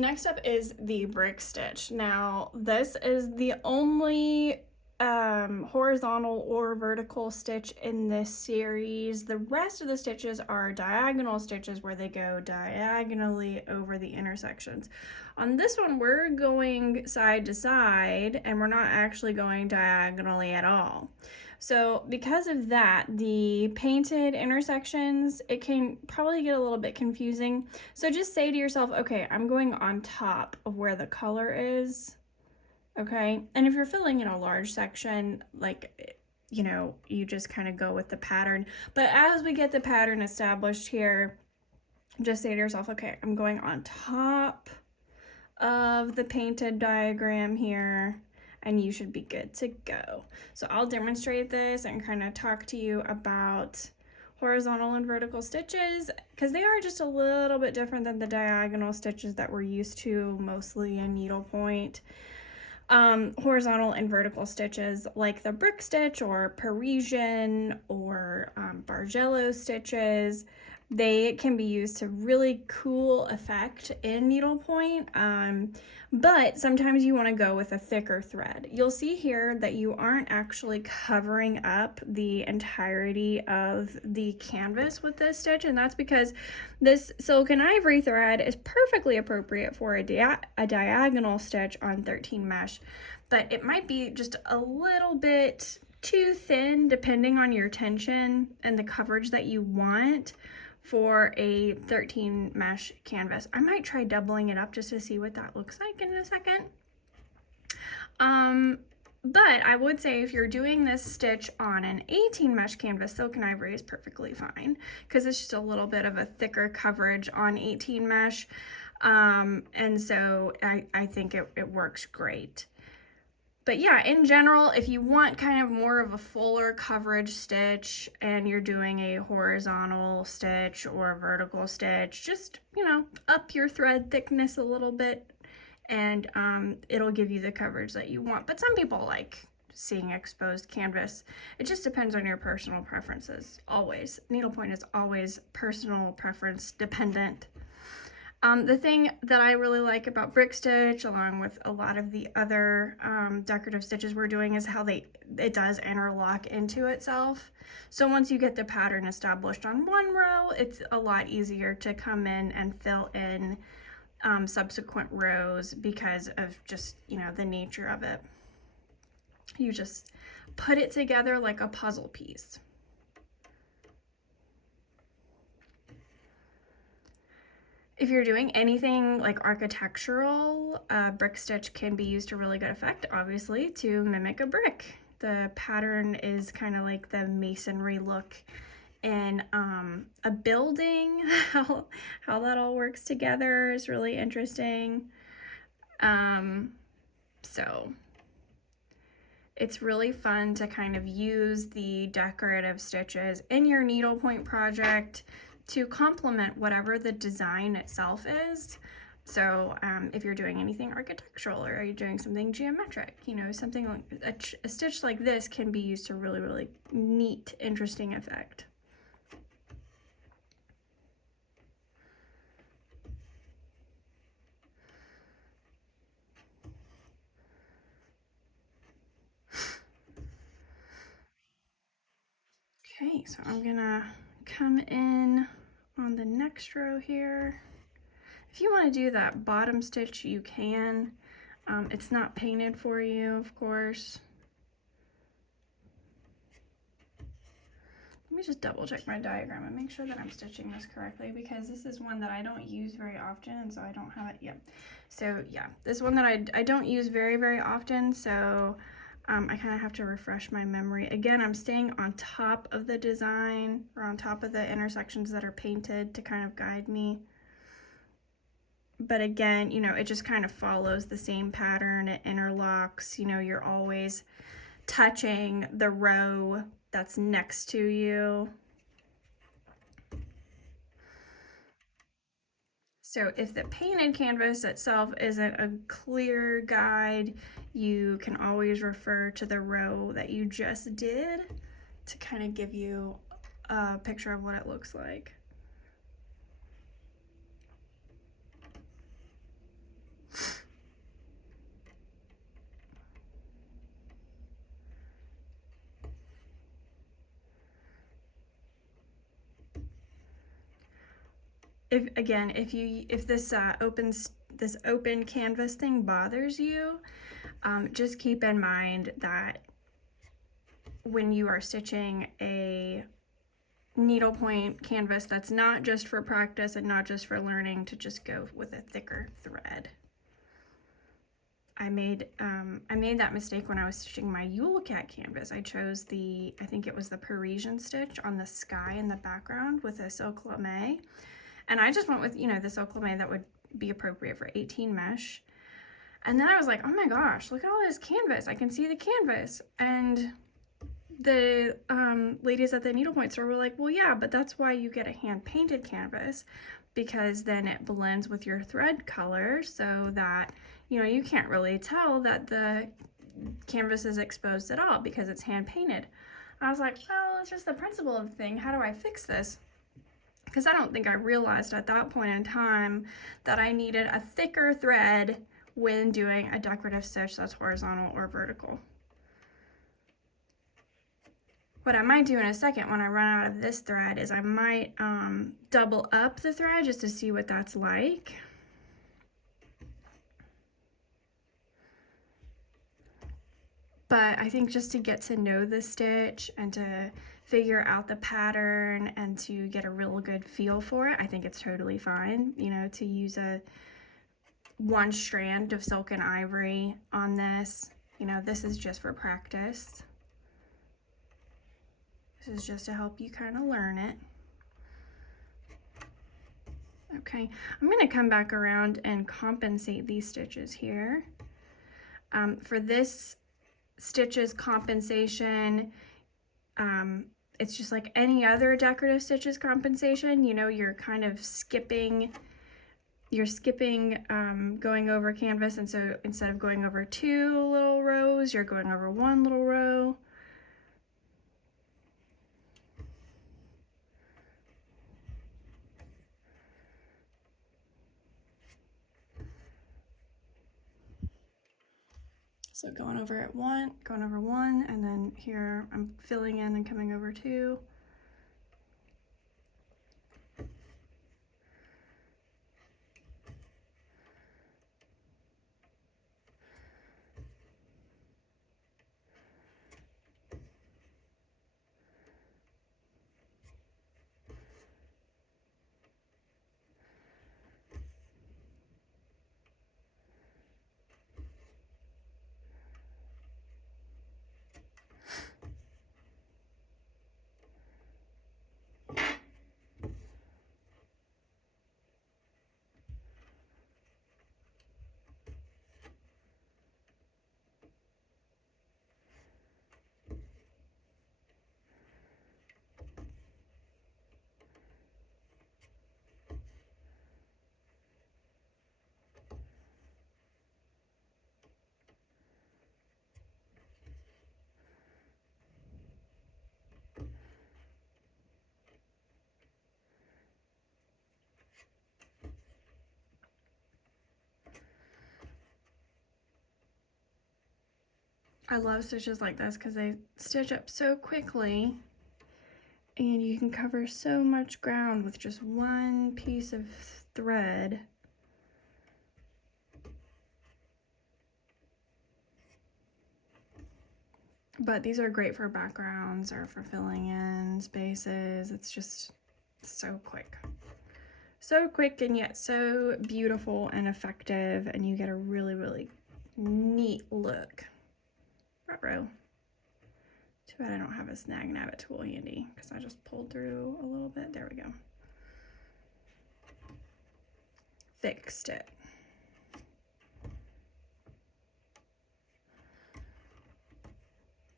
Next up is the brick stitch. Now, this is the only horizontal or vertical stitch in this series. The rest of the stitches are diagonal stitches where they go diagonally over the intersections. On this one, we're going side to side and we're not actually going diagonally at all. So because of that, the painted intersections, it can probably get a little bit confusing. So just say to yourself, okay, I'm going on top of where the color is, okay? And if you're filling in a large section, like, you know, you just kind of go with the pattern. But as we get the pattern established here, just say to yourself, okay, I'm going on top of the painted diagram here, and you should be good to go. So I'll demonstrate this and kind of talk to you about horizontal and vertical stitches because they are just a little bit different than the diagonal stitches that we're used to mostly in needlepoint. Horizontal and vertical stitches like the brick stitch or Parisian or Bargello stitches, they can be used to really cool effect in needlepoint, but sometimes you want to go with a thicker thread. You'll see here that you aren't actually covering up the entirety of the canvas with this stitch, and that's because this silk and ivory thread is perfectly appropriate for a diagonal stitch on 13 mesh, but it might be just a little bit too thin depending on your tension and the coverage that you want for a 13 mesh canvas. I might try doubling it up just to see what that looks like in a second. But I would say if you're doing this stitch on an 18 mesh canvas, silk and ivory is perfectly fine because it's just a little bit of a thicker coverage on 18 mesh. And so I think it works great. But yeah, in general, if you want kind of more of a fuller coverage stitch and you're doing a horizontal stitch or a vertical stitch, just, you know, up your thread thickness a little bit and it'll give you the coverage that you want. But some people like seeing exposed canvas. It just depends on your personal preferences, always. Needlepoint is always personal preference dependent. The thing that I really like about brick stitch, along with a lot of the other decorative stitches we're doing, is how it does interlock into itself. So once you get the pattern established on one row, it's a lot easier to come in and fill in subsequent rows because of just, you know, the nature of it. You just put it together like a puzzle piece. If you're doing anything like architectural, brick stitch can be used to really good effect, obviously, to mimic a brick. The pattern is kind of like the masonry look in a building. How that all works together is really interesting. So it's really fun to kind of use the decorative stitches in your needlepoint project to complement whatever the design itself is. So if you're doing anything architectural or you're doing something geometric, you know, something like a stitch like this can be used to really, really neat, interesting effect. Okay, so I'm gonna come in on the next row here. If you want to do that bottom stitch, you can. It's not painted for you, of course. Let me just double check my diagram and make sure that I'm stitching this correctly because this is one that I don't use very often, and so I don't have it yet. So yeah, this one that I don't use very, very often, so I kind of have to refresh my memory. Again, I'm staying on top of the design or on top of the intersections that are painted to kind of guide me. But again, you know, it just kind of follows the same pattern. It interlocks, you know, you're always touching the row that's next to you. So if the painted canvas itself isn't a clear guide, you can always refer to the row that you just did to kind of give you a picture of what it looks like. if this this open canvas thing bothers you, just keep in mind that when you are stitching a needlepoint canvas that's not just for practice and not just for learning, to just go with a thicker thread. I made that mistake when I was stitching my Yule Cat canvas. I chose I think it was the Parisian stitch on the sky in the background with a silk lame. And I just went with, the silk lame that would be appropriate for 18 mesh. And then I was like, oh my gosh, look at all this canvas. I can see the canvas. And the ladies at the needlepoint store were like, well, yeah, but that's why you get a hand-painted canvas, because then it blends with your thread color so that, you can't really tell that the canvas is exposed at all because it's hand-painted. I was like, well, it's just the principle of the thing. How do I fix this? Because I don't think I realized at that point in time that I needed a thicker thread when doing a decorative stitch that's horizontal or vertical. What I might do in a second when I run out of this thread is I might double up the thread just to see what that's like. But I think just to get to know the stitch and to figure out the pattern and to get a real good feel for it, I think it's totally fine, to use one strand of silk and ivory on this. This is just for practice. This is just to help you kind of learn it. Okay, I'm going to come back around and compensate these stitches here. For this stitches compensation, it's just like any other decorative stitches compensation. You're kind of skipping going over canvas, and so instead of going over 2 little rows, you're going over 1 little row. So going over 1, and then here I'm filling in and coming over 2. I love stitches like this because they stitch up so quickly and you can cover so much ground with just one piece of thread. But these are great for backgrounds or for filling in spaces. It's just so quick. So quick and yet so beautiful and effective, and you get a really, really neat look. Row. Too bad I don't have a snag nabbit tool handy because I just pulled through a little bit. There we go. Fixed it.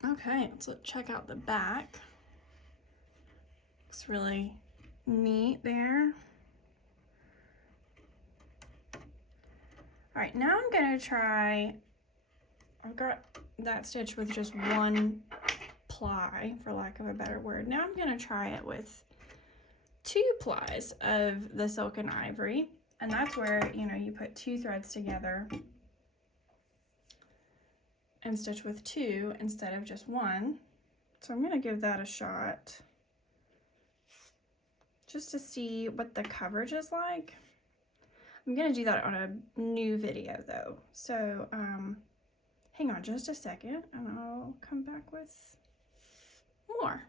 Okay, let's check out the back. Looks really neat there. All right, now I'm gonna try, I've got that stitch with just one ply, for lack of a better word. Now I'm gonna try it with 2 plies of the silk and ivory, and that's where, you put 2 threads together and stitch with 2 instead of just 1. So I'm gonna give that a shot. just to see what the coverage is like. I'm gonna do that on a new video though. So hang on just a second and I'll come back with more.